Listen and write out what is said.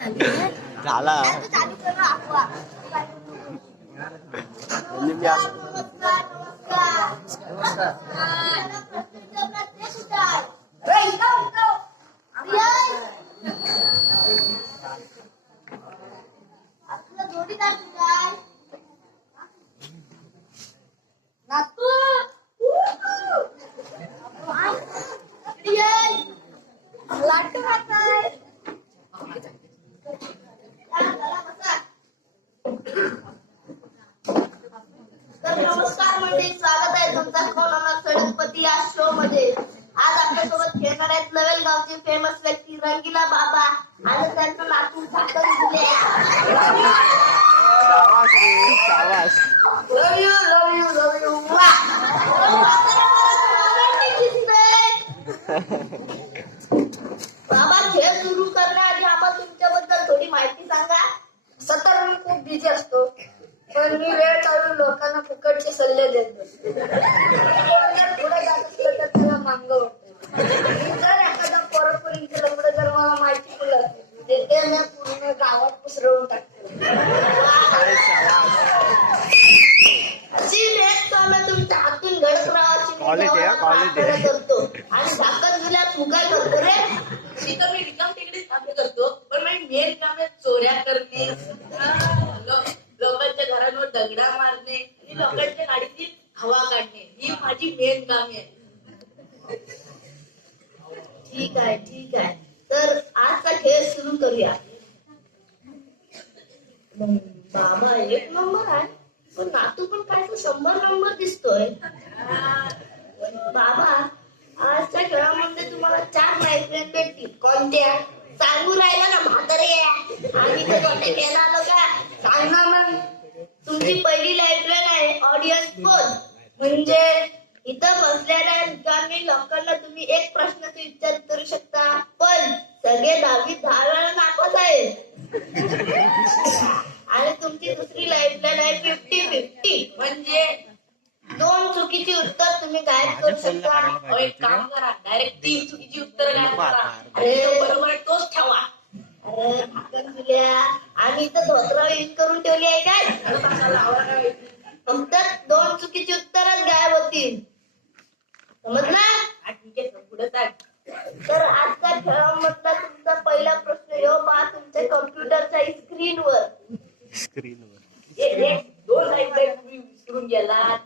झाला नमस्कार मंडळी, स्वागत आहे तुमचं कोरोना सडकपती या शो मध्ये. आज आपल्यासोबत खेळणार आहेत नवेल गावचे फेमस व्यक्ती रंगीला बाबा आणि त्यांचं नातू साखर दिले. Love you love you love you. बाबा, खेळ सुरू करण्याआधी आम्हाला तुमच्याबद्दल थोडी माहिती सांगा. सतत मी खूप बिझी असतो, पण मी वेळ काढून लोकांना फुकटचे सल्ले देतो. पुढे जात असलं तर त्याला मांग वाटतं. जर एखादा परस्परींचे लग्न जर मला माहिती पडलं ते मी पूर्ण गावात पसरवून टाकतो. अशी एक कामं तुमच्या हातून घडत राहायची करतो आणि झाकण दिल्यात मुगाय करतो रे. तिथं मी रिकाम तिकडेच कामे करतो, पण माझी मेन काम आहे चोऱ्या करणे, लोकांच्या घरांवर दगडा मारणे आणि लोकांच्या गाडीतील हवा काढणे. ही माझी मेन कामे आहे. ठीक आहे ठीक आहे, तर आजचा खेळ सुरू करूया. बाबा एक नंबर आहे, पण नातू पण काय तो 100 नंबर दिसतोय. बाबा, आजच्या खेळामध्ये तुम्हाला 4 मैत्रीण भेटतील. कोणत्या सांगू राहिला ना म्हातारे? आम्ही तर कोणत्या खेळायला आलो का? सांग ना मग. तुमची पहिली लाईफलाईन आहे ऑडियन्स पोल. म्हणजे इथं बसलेल्या ठिकाणी लोकांना तुम्ही एक प्रश्नाचे विचार करू शकता, पण सगळे 10 वेळा नापास आहेत. आणि तुमची दुसरी लाईफलाईन आहे 50-50. म्हणजे 2 चुकीची उत्तर तुम्ही गायब करू शकता. एक काम करा, डायरेक्ट 3 चुकीची उत्तर गायब करा आणि बरोबर तोच ठेवा. अरे भाकन दिल्या, आम्ही इथं धोत्रा यूज करून ठेवली आहे काय? फक्त 2 चुकीची उत्तरच गायब होतील, समजलं? ठीक आहे, पुढे काय? तर आजच्या खेळामधला तुमचा पहिला प्रश्न यो पहा तुमच्या कम्प्युटरच्या स्क्रीनवर. 2 लाईफ तुम्ही विसरून गेलात.